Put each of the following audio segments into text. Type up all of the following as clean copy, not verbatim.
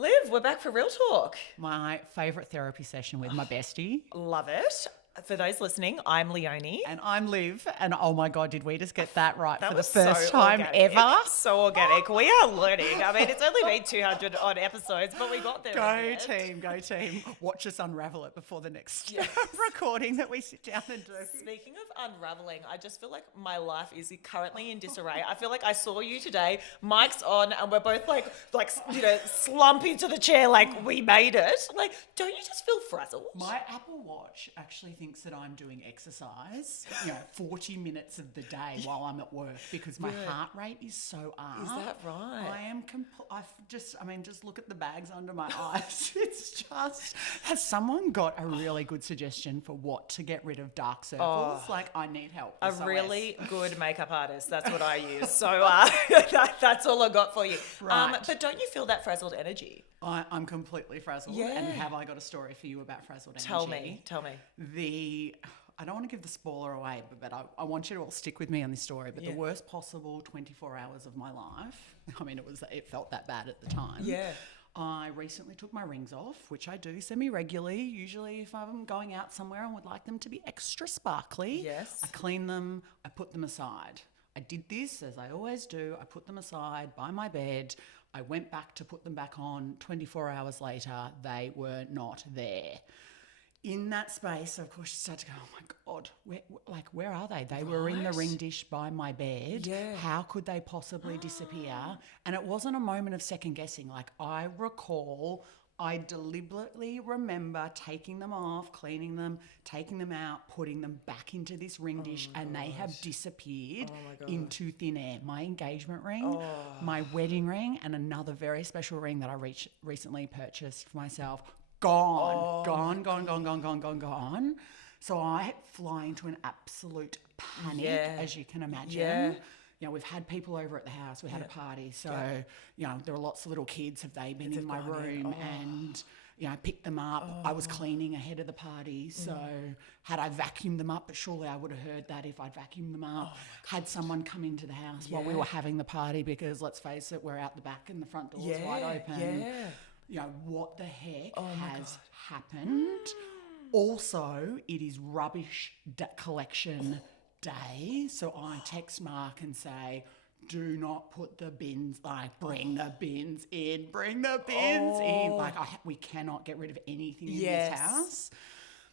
Liv, we're back for Real Talk. My favourite therapy session with my bestie. Love it. For those listening, I'm Leonie. And I'm Liv. And oh my God, did we just get that right That for the was first so time organic. ever? So organic. We are learning. I mean, it's only been 200 odd episodes, but we got there. Go team. Watch us unravel it before the next recording that we sit down and do. Speaking of unraveling, I just feel like my life is currently in disarray. I feel like I saw you today, mic's on, and we're both like slump into the chair like we made it. Like, don't you just feel frazzled? My Apple Watch actually thinks that I'm doing exercise, 40 minutes of the day while I'm at work because my heart rate is so up. Is that right? I am just look at the bags under my eyes. It's just, has someone got a really good suggestion for what to get rid of dark circles? Like, I need help. A SOS. really good makeup artist. That's what I use. So that's all I got for you. Right. But don't you feel that frazzled energy? I'm completely frazzled. Yeah. And have I got a story for you about frazzled energy? Tell me. I don't want to give the spoiler away, but I want you to all stick with me on this story. But the worst possible 24 hours of my life, I mean, it felt that bad at the time. Yeah. I recently took my rings off, which I do semi-regularly, usually if I'm going out somewhere and would like them to be extra sparkly. Yes. I clean them, I put them aside. I did this, as I always do. I put them aside by my bed. I went back to put them back on. 24 hours later, they were not there. In that space, of course, you start to go, oh my God, where are they? They were in the ring dish by my bed. Yeah. How could they possibly disappear? And it wasn't a moment of second guessing. Like, I recall, I deliberately remember taking them off, cleaning them, taking them out, putting them back into this ring dish, and they have disappeared into thin air. My engagement ring, my wedding ring, and another very special ring that I recently purchased for myself. Gone. So I fly into an absolute panic, as you can imagine. Yeah. We've had people over at the house. We had a party. So, there are lots of little kids. Have they been in my room? And, I picked them up. I was cleaning ahead of the party. So had I vacuumed them up, but surely I would have heard that if I'd vacuumed them up. Had someone come into the house while we were having the party because, let's face it, we're out the back and the front door's wide open. What the heck has happened? Also, it is rubbish collection day. So I text Mark and say, do not put the bins, bring the bins in. We cannot get rid of anything in this house.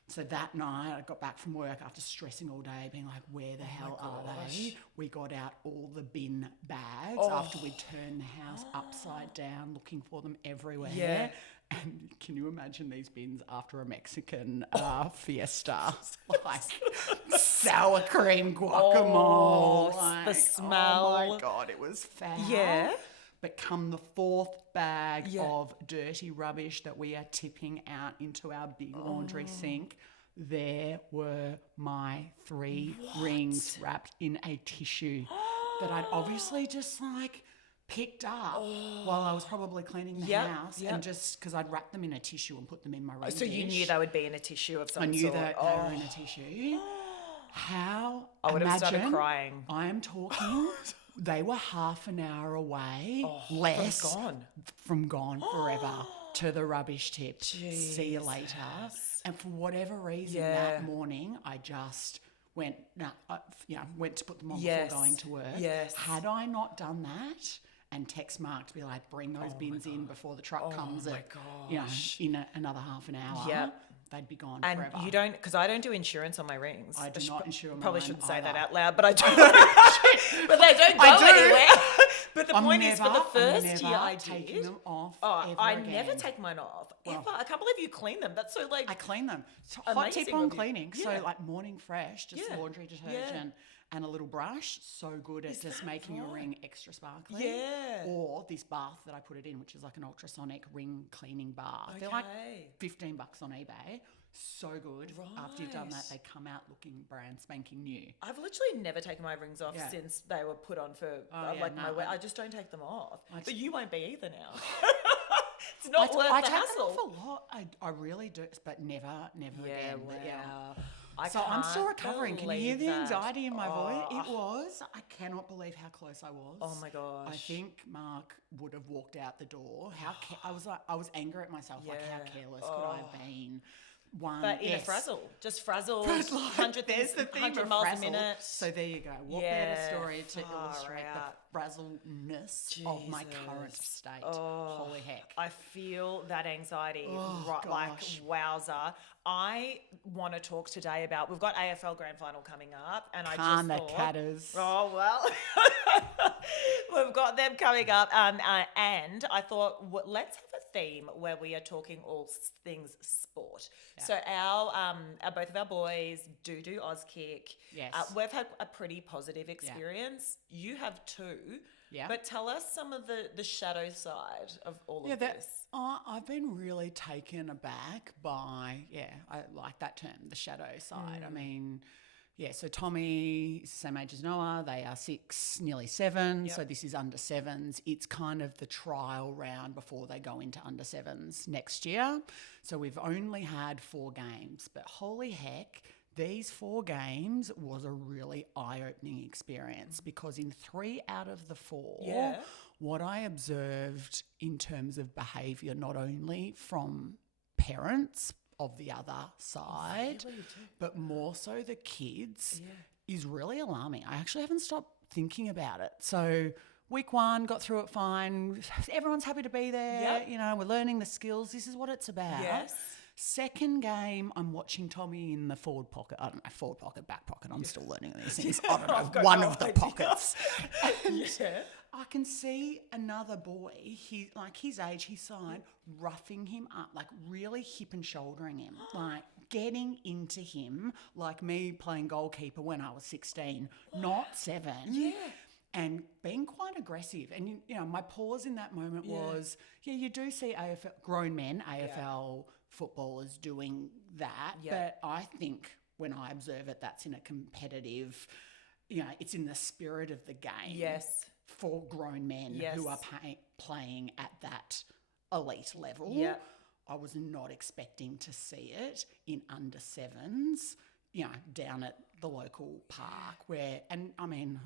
So that night I got back from work after stressing all day, being like, where the hell are they? We got out all the bin bags after we turned the house upside down, looking for them everywhere. Yeah. And can you imagine these bins after a Mexican fiesta? Like sour cream guacamole. The smell. Oh my God, it was foul. Yeah. But come the fourth bag of dirty rubbish that we are tipping out into our big laundry sink, there were my 3 rings wrapped in a tissue that I'd obviously just picked up while I was probably cleaning the house and just because I'd wrapped them in a tissue and put them in my ring So you dish. knew they would be in a tissue of some sort. I knew that they were in a tissue. How? I would have started crying. I am talking. They were half an hour away, less from gone forever to the rubbish tip. Jesus. See you later. And for whatever reason, that morning, I just went to put them on before going to work. Yes. Had I not done that and text Mark to be like, bring those bins in before the truck comes in another half an hour, they'd be gone forever. And you don't, because I don't do insurance on my rings. I do not insure my Probably own shouldn't say either. that out loud, but I do. But they don't go anywhere. But the point is, for the first year I taking did. them off I again. never take mine off. Ever. I can't believe you clean them. That's so I clean them. Hot tip amazing on of you. cleaning. Yeah. So morning fresh, just laundry detergent and a little brush. So good at just making your ring extra sparkly. Yeah. Or this bath that I put it in, which is like an ultrasonic ring cleaning bath. They're like $15 on eBay. So good. Right. After you've done that, they come out looking brand spanking new. I've literally never taken my rings off since they were put on for my wedding. I just don't take them off. But you won't be either now. It's not worth the hassle. I take them off a lot. I really do, but never again. Wow. But So I'm still can't recovering. Can you hear believe the that. anxiety in my voice? It was. I cannot believe how close I was. Oh my gosh. I think Mark would have walked out the door. I was angry at myself. Like, how careless could I have been? But in a frazzle, just frazzled, But, like, 100 there's things, the theme 100 of miles frazzled. a minute. So there you go. What better story to illustrate the frazzleness of my current state? Holy heck. I feel that anxiety, gosh. like wowzer. I want to talk today about, we've got AFL Grand Final coming up, and I just thought, Catters. oh well, we've got them coming up, and I thought let's have a theme where we are talking all things sport. Yeah. So our both of our boys do Auskick. Yes. We've had a pretty positive experience. Yeah. You have too. Yeah. But tell us some of the shadow side of all of this. I've been really taken aback by, I like that term, the shadow side. I mean, so Tommy is the same age as Noah. They are 6, nearly 7. Yep. So this is under 7s. It's kind of the trial round before they go into under 7s next year. So we've only had 4 games, but holy heck, these 4 games was a really eye-opening experience because in 3 out of the 4, what I observed in terms of behaviour, not only from parents of the other side, but more so the kids, is really alarming. I actually haven't stopped thinking about it. So week 1, got through it fine. Everyone's happy to be there. Yep. We're learning the skills. This is what it's about. Yes. Second game, I'm watching Tommy in the forward pocket. I don't know, forward pocket, back pocket. I'm still learning these things. I don't know, one of the pockets. I can see another boy, his age, his side, roughing him up, like really hip and shouldering him, like getting into him, like me playing goalkeeper when I was 16, not 7. Yeah. And being quite aggressive. And, my pause in that moment was, you do see grown men, AFL footballers doing that. But I think when I observe it, that's in a competitive, it's in the spirit of the game. Yes. For grown men who are playing at that elite level. Yeah. I was not expecting to see it in under 7s, down at the local park where, and I mean,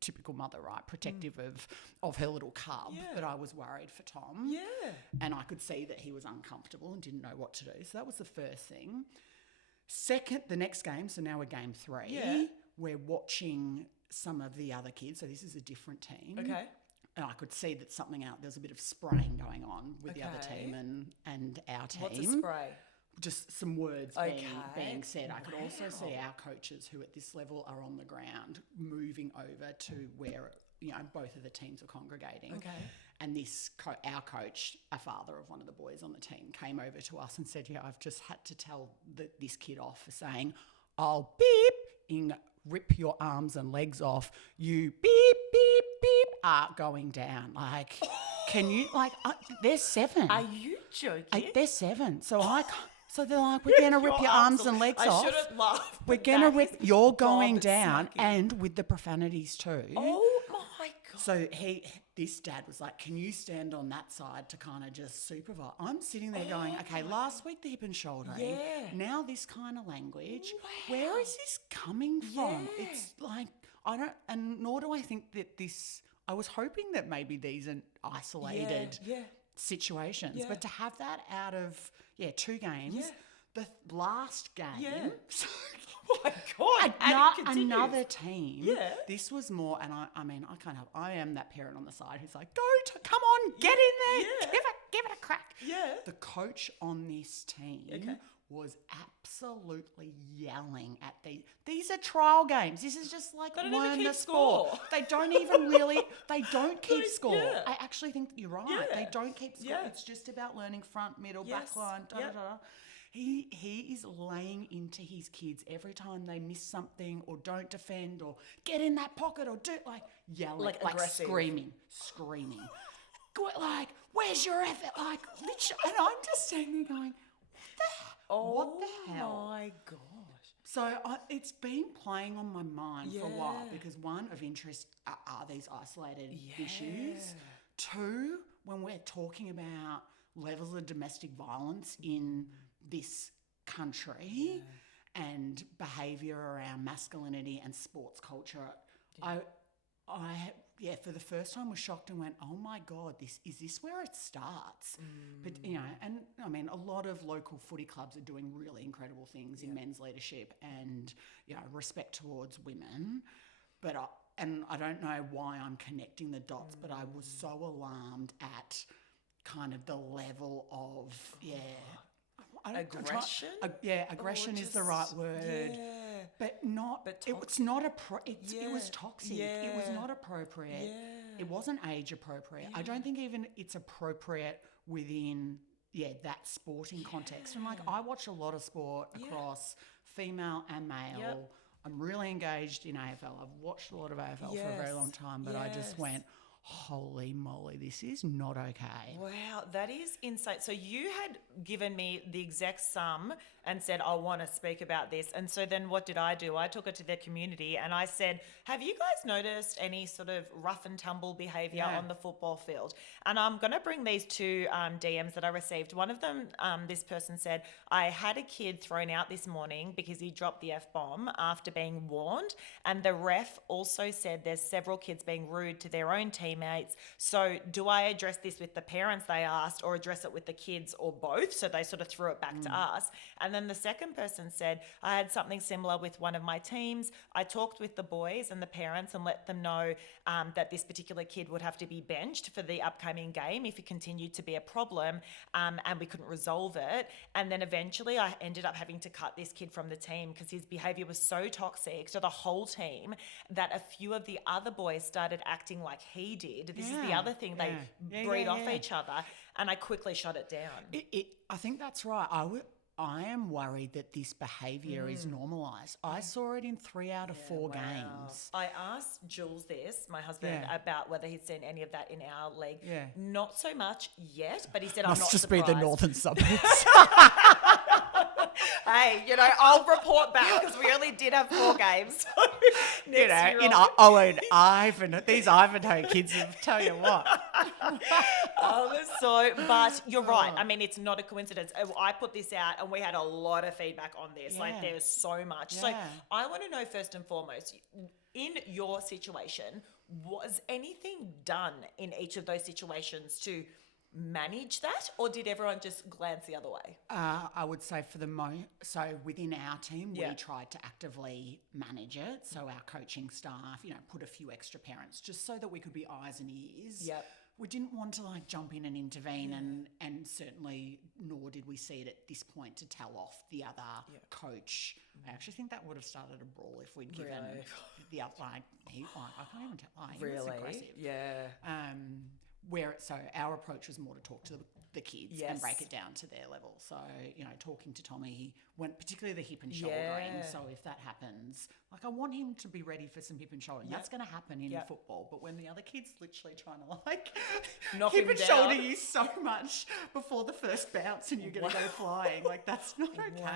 typical mother, right? Protective of her little cub, but I was worried for Tom. Yeah. And I could see that he was uncomfortable and didn't know what to do. So that was the first thing. Second, the next game, so now we're game 3, we're watching some of the other kids. So this is a different team. Okay. And I could see that there's a bit of spraying going on with the other team and our team. What's a spray? Just some words being said. I could also see our coaches who at this level are on the ground moving over to where, both of the teams are congregating. Okay. And our coach, a father of one of the boys on the team, came over to us and said, I've just had to tell this kid off for saying, I'll beep, rip your arms and legs off. You beep, beep, beep are going down. Like, can you, they're 7. Are you joking? They're 7. So they're like, we're going to rip your arms and legs off. I shouldn't laugh. We're going to rip, you're going down, and with the profanities too. Oh my God. So this dad was like, can you stand on that side to kind of just supervise? I'm sitting there going, okay, last week the hip and shouldering. Yeah. Now this kind of language. Wow. Where is this coming from? Yeah. It's like, nor do I think that I was hoping that maybe these are isolated situations, but to have that out of 2 games, the last game, so, oh my God, another team, this was more, and I am that parent on the side who's like, come on, get in there, give it a crack. The coach on this team was absolutely yelling at these are trial games. This is just like learn the sport. They don't even really, they don't keep score. I actually think you're right. They don't keep score. It's just about learning front, middle, back line, He is laying into his kids every time they miss something or don't defend or get in that pocket or yelling, like screaming. Like, where's your effort? Like, literally, and I'm just sitting there going, what the hell? Oh my gosh. So it's been playing on my mind for a while because one, of interest are these isolated issues. 2, when we're talking about levels of domestic violence in this country and behaviour around masculinity and sports culture. I for the first time was shocked and went, oh my God, is this where it starts? But, you know, and I mean, a lot of local footy clubs are doing really incredible things in men's leadership and, you know, respect towards women. But I don't know why I'm connecting the dots, but I was so alarmed at kind of the level of, aggression? Aggression is the right word. Yeah. But it was not it was toxic. Yeah. It was not appropriate. Yeah. It wasn't age appropriate. I don't think even it's appropriate within that sporting context. And like, I watch a lot of sport across female and male. Yep. I'm really engaged in AFL. I've watched a lot of AFL for a very long time, but I just went, holy moly, this is not okay. Wow, that is insane. So you had given me the exact sum and said, I want to speak about this. And so then what did I do? I took it to the community and I said, have you guys noticed any sort of rough and tumble behaviour on the football field? And I'm going to bring these two DMs that I received. One of them, this person said, I had a kid thrown out this morning because he dropped the F-bomb after being warned. And the ref also said there's several kids being rude to their own teammates. So do I address this with the parents, they asked, or address it with the kids, or both? So they sort of threw it back to us. And then the second person said, I had something similar with one of my teams. I talked with the boys and the parents and let them know that this particular kid would have to be benched for the upcoming game if it continued to be a problem, and we couldn't resolve it. And then eventually I ended up having to cut this kid from the team because his behaviour was so toxic to the whole team that a few of the other boys started acting like he did. This is the other thing. They breed off each other, and I quickly shut it down. I think that's right. I am worried that this behaviour is normalised. I saw it in 3 out of 4 games. I asked Jules this, my husband, about whether he'd seen any of that in our league. Yeah. Not so much yet, but he said, I'm not Must just surprised. be the northern suburbs. Hey, you know, I'll report back because we only did have 4 games. These Ivanhoe kids will tell you what. But you're right. I mean, it's not a coincidence. I put this out and we had a lot of feedback on this. Like, there's so much. So I want to know, first and foremost, in your situation, was anything done in each of those situations to manage that, or did everyone just glance the other way? I would say so within our team, we tried to actively manage it. So our coaching staff, you know, put a few extra parents just so that we could be eyes and ears. Yep. We didn't want to like jump in and intervene, and certainly nor did we see it at this point to tell off the other coach. I actually think that would have started a brawl if we'd given the other I can't even tell. He was aggressive. Yeah. So our approach was more to talk to the kids and break it down to their level. So, you know, talking to Tommy, he went particularly the hip and shouldering. So if that happens, like, I want him to be ready for some hip and shouldering. That's going to happen in football. But when the other kid's literally trying to like knock hip him and down. shoulder you so much before the first bounce and you're going to go flying, like, that's not okay. Wow.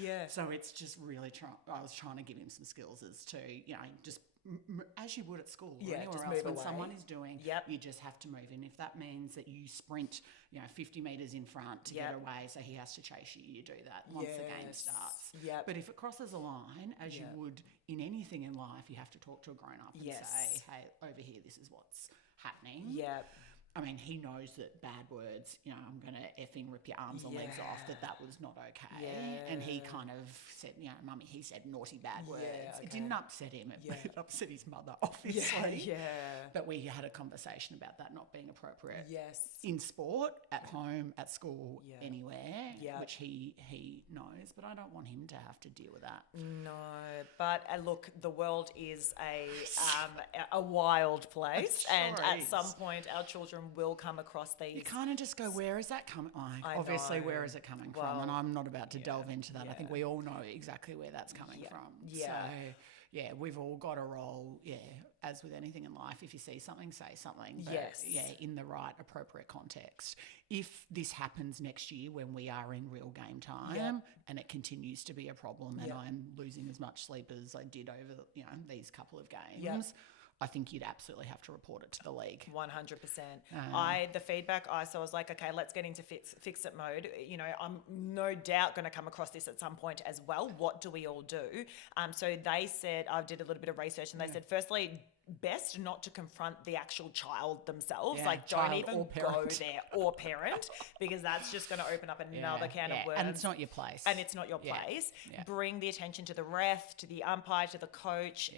Yeah. So it's just really I was trying to give him some skills as to, you know, just as you would at school or anywhere just else, move when away. someone is doing, you just have to move. And if that means that you sprint, you know, 50 metres in front to get away, so he has to chase you, you do that once the game starts. But if it crosses a line, as you would in anything in life, you have to talk to a grown-up and say, hey, over here, this is what's happening. I mean, he knows that bad words, you know, I'm going to effing rip your arms and legs off, that was not okay. And he kind of said, you know, Mummy, he said naughty bad words. It didn't upset him. It upset his mother, obviously. But we had a conversation about that not being appropriate. In sport, at home, at school, anywhere, which he knows. But I don't want him to have to deal with that. No, but look, the world is a wild place. And at some point, our children will come across these. You kind of just go, where is that coming? Obviously, where is it coming from? And I'm not about to delve into that. I think we all know exactly where that's coming from. So, we've all got a role. As with anything in life, if you see something, say something. But, in the right, appropriate context. If this happens next year when we are in real game time and it continues to be a problem and I'm losing as much sleep as I did over, you know, these couple of games, I think you'd absolutely have to report it to the league. 100%. The feedback I saw was like, okay, let's get into fix it mode. You know, I'm no doubt going to come across this at some point as well. What do we all do? So they said, I did a little bit of research, and they said, firstly, best not to confront the actual child themselves. Like, don't even go there, or parent, because that's just going to open up another can of worms. And it's not your place. Place. Bring the attention to the ref, to the umpire, to the coach,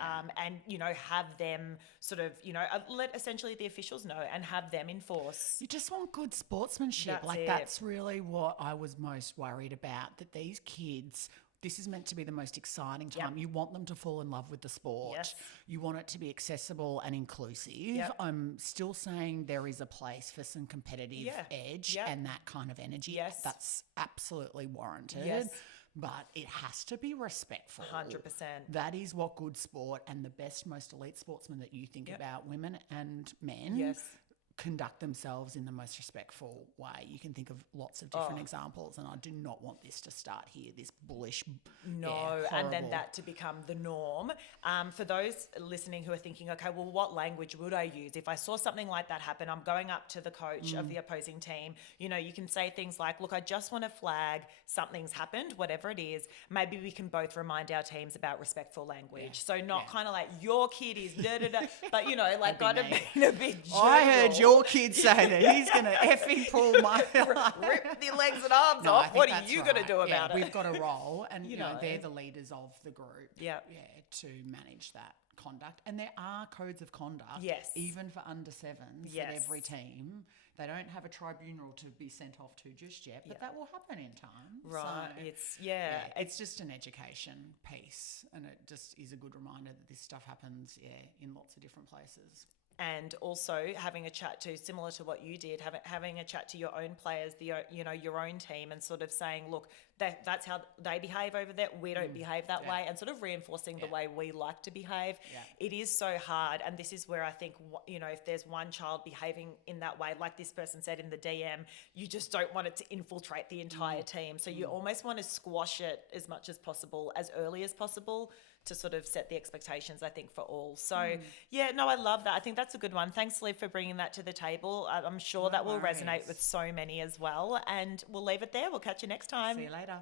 and, you know, have them sort of, you know, let essentially the officials know and have them enforce. You just want good sportsmanship. That's really what I was most worried about, that these kids... This is meant to be the most exciting time. You want them to fall in love with the sport. Yes. You want it to be accessible and inclusive. Yep. I'm still saying there is a place for some competitive edge and that kind of energy. Yes. That's absolutely warranted. Yes. But it has to be respectful. 100%. That is what good sport and the best, most elite sportsmen that you think about, women and men, conduct themselves in the most respectful way. You can think of lots of different examples, and I do not want this to start here, this bullish, and then that to become the norm. For those listening who are thinking, okay, well, what language would I use? If I saw something like that happen, I'm going up to the coach of the opposing team. You know, you can say things like, look, I just want to flag something's happened, whatever it is. Maybe we can both remind our teams about respectful language. So not kind of like, your kid is da-da-da, but, you know, like got to be a bit general. I heard your kid say that he's going to effing pull my... Rip the legs and arms off. What are you going to do about it? We've got a role, and, you know, they're the leaders of the group. To manage that conduct. And there are codes of conduct, even for under sevens, at every team. They don't have a tribunal to be sent off to just yet, but that will happen in time. Right. So, it's just an education piece, and it just is a good reminder that this stuff happens, in lots of different places. And also having a chat to, similar to what you did, having a chat to your own players, your own team, and sort of saying, look, that's how they behave over there. We don't behave that way, and sort of reinforcing the way we like to behave. It is so hard, and this is where I think, you know, if there's one child behaving in that way, like this person said in the DM, you just don't want it to infiltrate the entire team. So you almost want to squash it as much as possible, as early as possible, to sort of set the expectations, I think, for all. So, I love that. I think that's a good one. Thanks, Liv, for bringing that to the table. I'm sure that will resonate with so many as well. And we'll leave it there. We'll catch you next time. See you later.